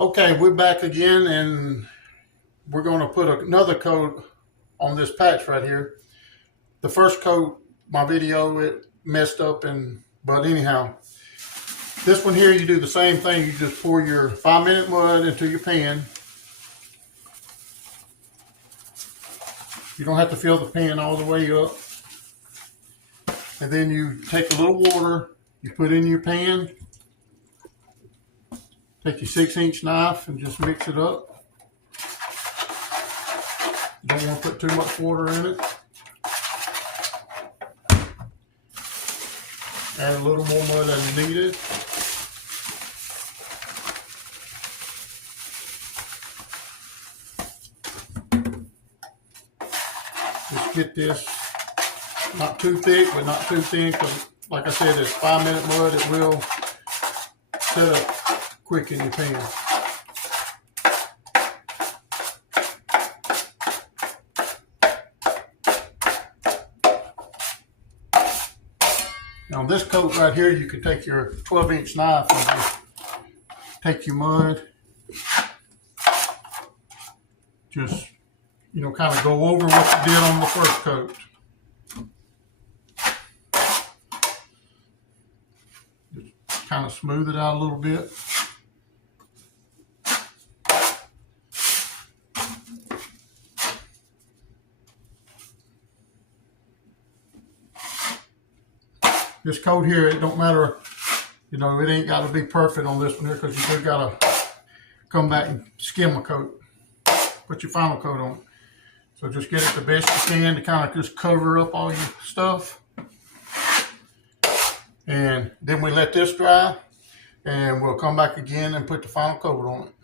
Okay, we're back again, and we're going to put another coat on this patch right here. The first coat, my video, it messed up, but anyhow, this one here, you do the same thing. You just pour your 5-minute mud into your pan. You don't have to fill the pan all the way up. And then you take a little water, you put in your pan, take your 6-inch knife and just mix it up. You don't want to put too much water in it. Add a little more mud as needed. Just get this not too thick, but not too thin, because like I said, it's 5-minute mud. It will set up quick in your pan. Now this coat right here, you can take your 12-inch knife and just take your mud, just, kind of go over what you did on the first coat. Just kind of smooth it out a little bit. This coat here, it don't matter, it ain't got to be perfect on this one here, because you still got to come back and skim a coat, put your final coat on it. So just get it the best you can to kind of just cover up all your stuff. And then we let this dry, and we'll come back again and put the final coat on it.